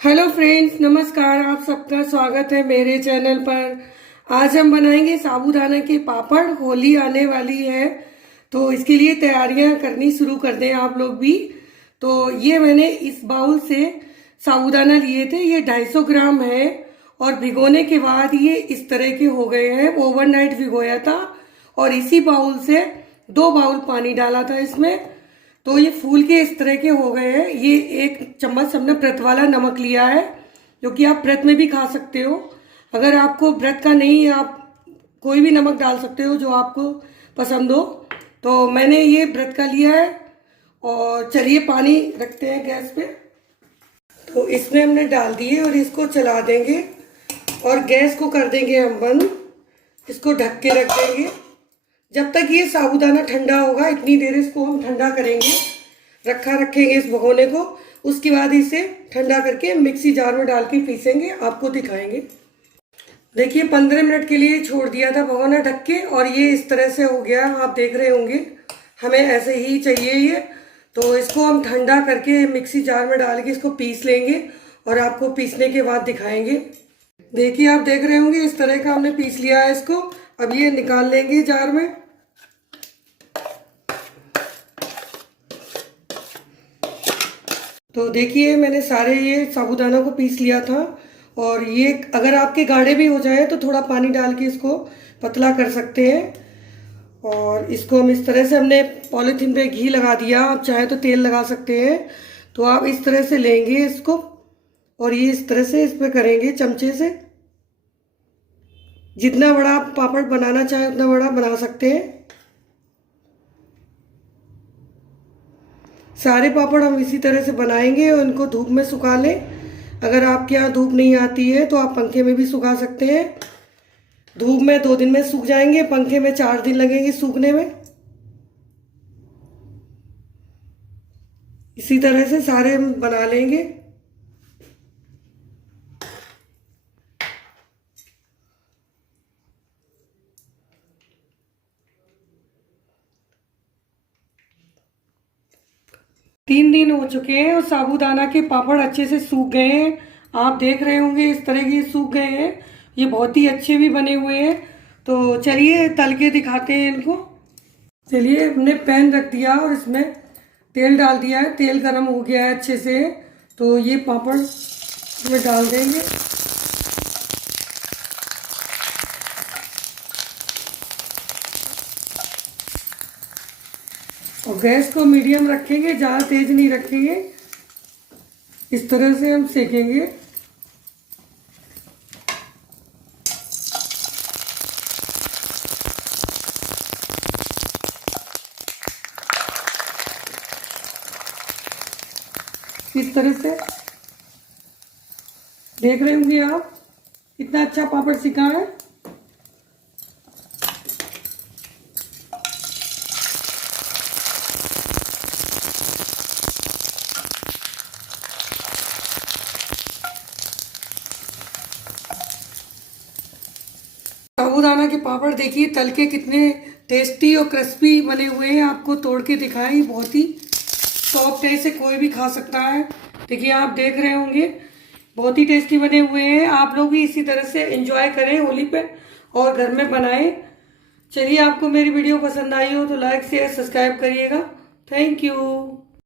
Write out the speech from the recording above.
Hello friends, नमस्कार। आप सबका स्वागत है मेरे चैनल पर। आज हम बनाएंगे साबूदाना के पापड़। होली आने वाली है तो इसके लिए तैयारियां करनी शुरू कर दें आप लोग भी। तो ये मैंने इस बाउल से साबूदाना लिए थे, ये 250 ग्राम है और भिगोने के बाद ये इस तरह के हो गए हैं। ओवरनाइट भिगोया था और इसी बाउल से 2 बाउल पानी डाला था इसमें, तो ये फूल के इस तरह के हो गए हैं। ये 1 चम्मच हमने व्रत वाला नमक लिया है, जो कि आप व्रत में भी खा सकते हो। अगर आपको व्रत का नहीं, आप कोई भी नमक डाल सकते हो जो आपको पसंद हो। तो मैंने ये व्रत का लिया है। और चलिए पानी रखते हैं गैस पे। तो इसमें हमने डाल दिए और इसको चला देंगे और गैस को कर देंगे हम बंद। इसको ढक के रख देंगे जब तक ये साबूदाना ठंडा होगा। इतनी देर इसको हम ठंडा करेंगे, रखेंगे इस भगोने को। उसके बाद इसे ठंडा करके मिक्सी जार में डाल के पीसेंगे, आपको दिखाएंगे। देखिए 15 मिनट के लिए छोड़ दिया था भगोना ढक के और ये इस तरह से हो गया। आप देख रहे होंगे, हमें ऐसे ही चाहिए ये। तो इसको हम ठंडा करके मिक्सी जार में डाल के इसको पीस लेंगे और आपको पीसने के बाद दिखाएंगे। देखिए आप देख रहे होंगे इस तरह का हमने पीस लिया है इसको। अब ये निकाल लेंगे जार में। तो देखिए मैंने सारे ये साबूदाना को पीस लिया था। और ये अगर आपके गाढ़े भी हो जाए तो थोड़ा पानी डाल के इसको पतला कर सकते हैं। और इसको हम इस तरह से, हमने पॉलीथीन पे घी लगा दिया, आप चाहे तो तेल लगा सकते हैं। तो आप इस तरह से लेंगे इसको और ये इस तरह से इस पर करेंगे चमचे से। जितना बड़ा आप पापड़ बनाना चाहे उतना बड़ा बना सकते हैं। सारे पापड़ हम इसी तरह से बनाएंगे और इनको धूप में सुखा लें। अगर आपके यहाँ धूप नहीं आती है तो आप पंखे में भी सुखा सकते हैं। धूप में 2 दिन में सूख जाएंगे, पंखे में 4 दिन लगेंगे सूखने में। इसी तरह से सारे हम बना लेंगे। तीन दिन हो चुके हैं और साबूदाना के पापड़ अच्छे से सूख गए हैं। आप देख रहे होंगे इस तरह के सूख गए हैं। ये बहुत ही अच्छे भी बने हुए हैं। तो चलिए तल के दिखाते हैं इनको। चलिए हमने पैन रख दिया और इसमें तेल डाल दिया है। तेल गरम हो गया है अच्छे से। तो ये पापड़ इसमें डाल देंगे। और गैस को मीडियम रखेंगे, ज़्यादा तेज नहीं रखेंगे। इस तरह से हम सेकेंगे। इस तरह से देख रहे होंगे आप, कितना अच्छा पापड़ सिका है। साबूदाना के पापड़ देखिए तल के कितने टेस्टी और क्रिस्पी बने हुए हैं। आपको तोड़ के दिखाएं, बहुत ही सॉफ्ट है, इसे कोई भी खा सकता है। देखिए आप देख रहे होंगे बहुत ही टेस्टी बने हुए हैं। आप लोग भी इसी तरह से एंजॉय करें होली पे और घर में बनाएं। चलिए आपको मेरी वीडियो पसंद आई हो तो लाइक शेयर सब्सक्राइब करिएगा। Thank you.